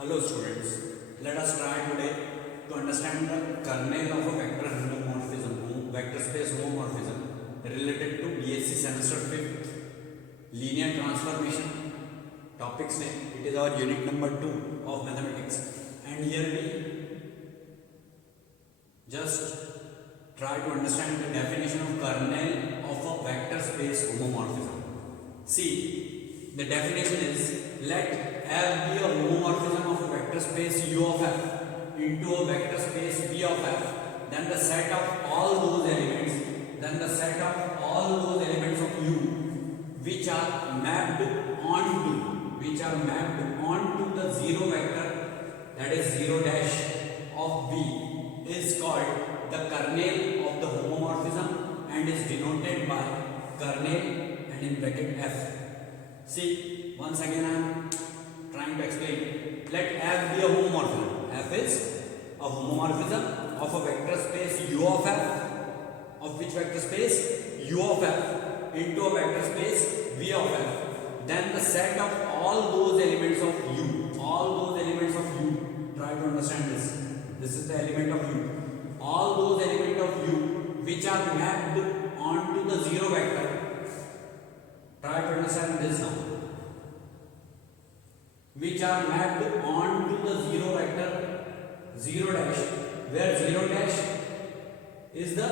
Hello students, let us try today to understand the kernel of a vector homomorphism, vector space homomorphism related to BSc semester 5th linear transformation topics name. It is our unit number 2 of mathematics, and here we just try to understand the definition of kernel of a vector space homomorphism. See, the definition is let F be a homomorphism of a vector space U of F into a vector space V of F, then the set of all those elements, of U which are mapped onto the zero vector, that is 0 dash of V, is called the kernel of the homomorphism and is denoted by kernel and in bracket F. See, once again I am trying to explain. Let F be a homomorphism. F is a homomorphism of a vector space U of F, of which vector space? U of F, into a vector space V of F. Then the set of all those elements of U, try to understand this. This is the element of U. All those elements of U which are mapped onto the zero vector. Try to understand this now. Which are mapped onto the zero vector 0 dash, where 0 dash is the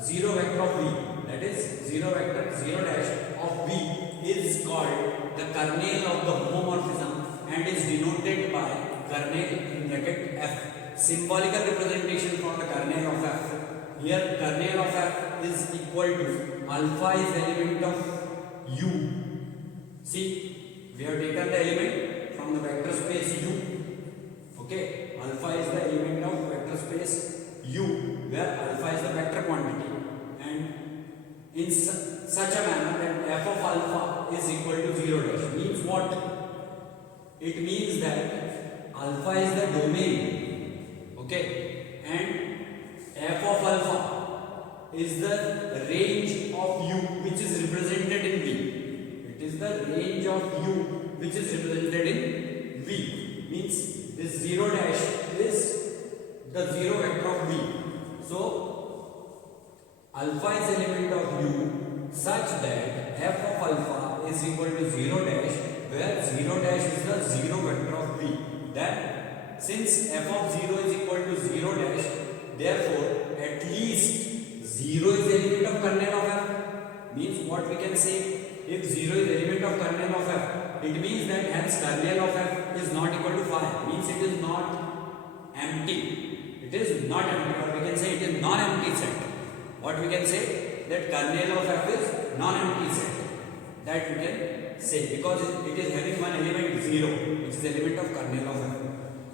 zero vector of V, that is 0 vector 0 dash of V is called the kernel of the homomorphism and is denoted by kernel in bracket F. Symbolical representation for the kernel of F. Here kernel of F is equal to alpha is the element of U. See, we have taken the element from the vector space U. Okay, alpha is the element of vector space U, where alpha is the vector quantity, and in such a manner that f of alpha is equal to 0 dash. Means what? It means that alpha is the domain, okay, and f of alpha is the range of U which is represented in V. It is the range of U which is represented in V. Means this 0 dash is the zero vector of V. So alpha is element of U such that f of alpha is equal to 0 dash, where 0 dash is the zero vector of V. Then since f of 0 is equal to 0 dash, therefore at least 0 is the element of kernel of F. Means what we can say? If 0 is the element of kernel of F, it means that hence kernel of F is not equal to phi. Means it is not empty. It is not empty, or we can say it is non-empty set. What we can say? That kernel of F is non-empty set. That we can say because it is having one element 0, which is element of kernel of F.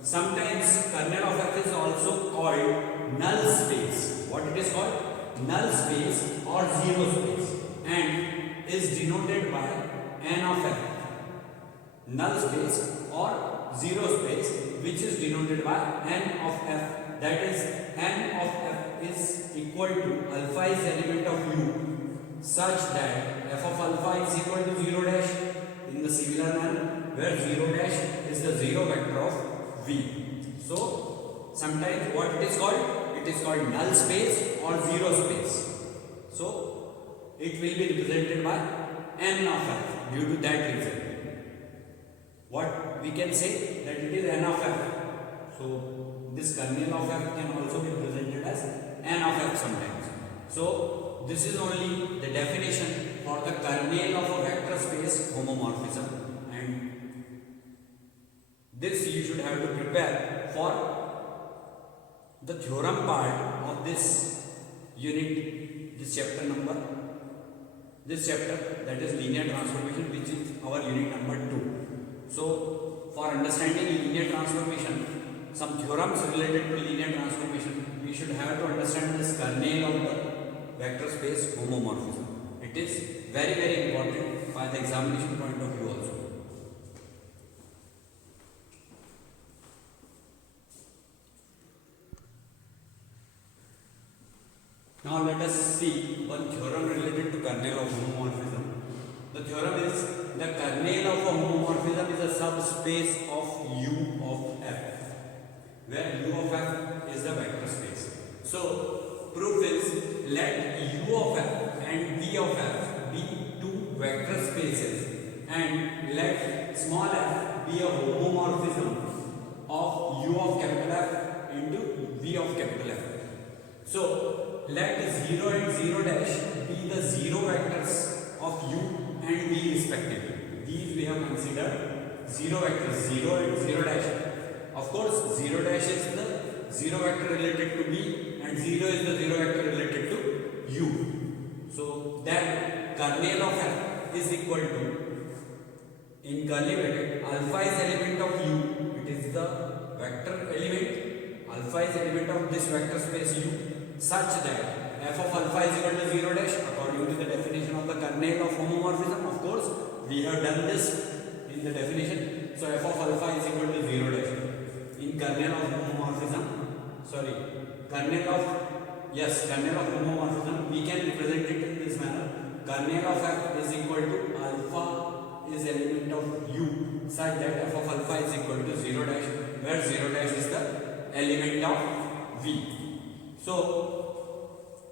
Sometimes kernel of F is also called null space. What it is called? Null space or zero space, and is denoted by n of F. Null space or zero space which is denoted by n of F, that is n of F is equal to alpha is the element of U such that f of alpha is equal to 0 dash in the similar manner, where 0 dash is the zero vector of V. So sometimes what it is called? It is called null space or zero space. So it will be represented by n of F due to that reason. What we can say that it is n of F. So this kernel of F can also be represented as n of F sometimes. So this is only the definition for the kernel of a vector space homomorphism, and this you should have to prepare for the theorem part of this unit, this chapter, that is linear transformation, which is our unit number 2. So for understanding linear transformation, some theorems related to linear transformation, we should have to understand this kernel of the vector space homomorphism. It is very, very important by the examination point of view also. Now let us see one theorem related to kernel of homomorphism. The theorem is the kernel of a homomorphism is a subspace of U of where u of f is the vector space. So proof is, let u of f and v of f be two vector spaces and let small f be a homomorphism of u of capital F into v of capital F. So let 0 and 0 dash be the zero vectors of u and v respectively. These we have considered zero vectors, 0 and 0 dash. Of course 0 dash is the zero vector related to v and 0 is the zero vector related to u. So then kernel of f is equal to, in curly bracket, alpha is element of u, it is the vector element, alpha is element of this vector space u, such that f of alpha is equal to 0 dash according to the definition of the kernel of homomorphism. Of course we have done this in the definition. So f of alpha is equal to 0 dash. In kernel of homomorphism, kernel of homomorphism, we can represent it in this manner. Kernel of f is equal to alpha is element of u such that f of alpha is equal to 0 dash, where 0 dash is the element of v. So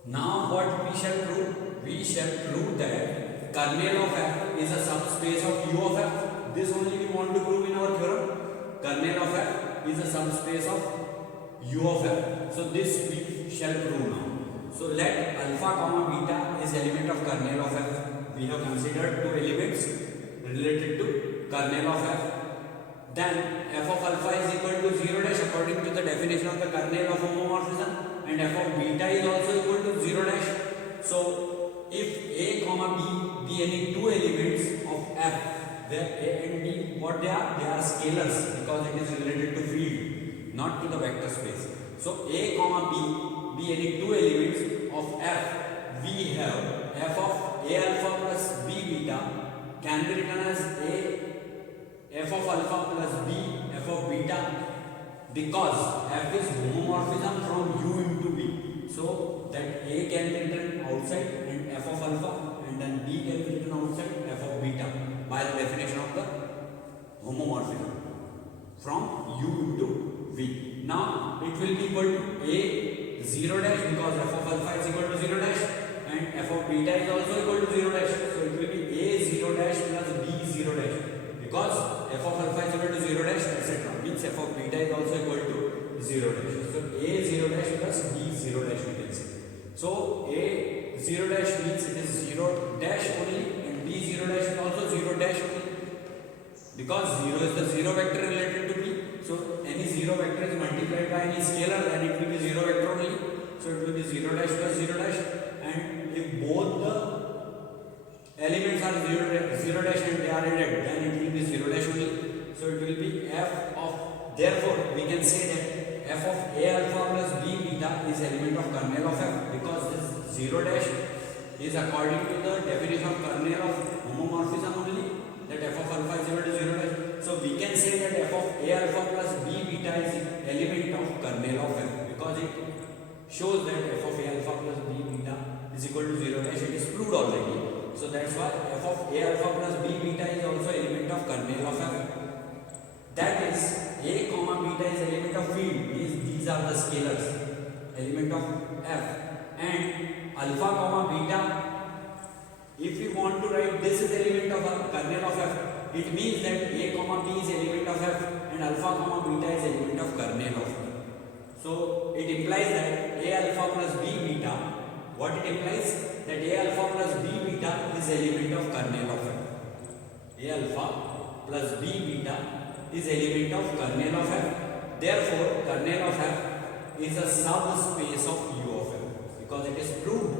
now what we shall prove? We shall prove that kernel of f is a subspace of u of f. This only we want to prove in our theorem. Kernel of f is a subspace of u of f. So this we shall prove now. So let alpha comma beta is element of kernel of f. We have considered two elements related to kernel of f. Then f of alpha is equal to 0 dash according to the definition of the kernel of homomorphism, and f of beta is also equal to 0 dash. So if a comma b be any two elements of f, where a and b, what they are? They are scalars because it is related to field, not to the vector space. So a comma b be any two elements of f, we have f of a alpha plus b beta can be written as a f of alpha plus b f of beta, because f is homomorphism from u into b. So that a can be written outside and f of alpha, and then b can be written outside f of beta by the definition of the homomorphism from u into v. Now it will be equal to a 0 dash because f of alpha is equal to 0 dash and f of beta is also equal to 0 dash. So it will be a 0 dash plus b 0 dash, because f of alpha is equal to 0 dash, etc. means f of beta is also equal to 0 dash. So a 0 dash plus b 0 dash we can say. So a 0 dash means it is 0 dash only and b 0 dash is also 0 dash only, because 0 is the zero vector related to b. So any zero vector is multiplied by any scalar, then it will be zero vector only. So it will be 0 dash plus 0 dash, and if both the elements are 0 dash and they are added, then it will be 0 dash only. So it will be f of, therefore we can say that f of a alpha plus b beta is element of kernel of f, because this 0 dash is according to the definition of kernel of homomorphism only, that f of alpha is equal to 0 dash. So we can say that f of a alpha plus b beta is element of kernel of f, because it shows that f of a alpha plus b beta is equal to 0 dash. It is proved already. So that's why f of a alpha plus b beta is also element of kernel of f. That is, a comma beta is element of field. These are the scalars, element of f. And alpha comma beta, if we want to write this is element of kernel of f, it means that a comma b is element of f and alpha comma beta is element of kernel of f. So it implies that a alpha plus b beta, what it implies? That a alpha plus b beta is element of kernel of f. A alpha plus b beta is element of kernel of f. Therefore kernel of f is a subspace of u of f, because it is proved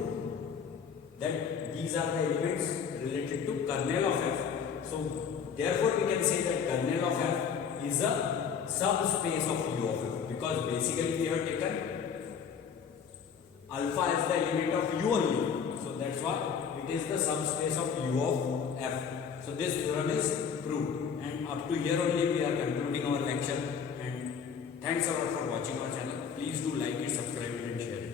that these are the elements related to kernel of f. So therefore we can say that kernel of f is a subspace of u of f, because basically we have taken alpha as the element of u only. So that's why it is the subspace of u of f. So this theorem is proved, and up to here only we are concluding our lecture. And thanks a lot for watching our channel. Please do like it, subscribe it and share it.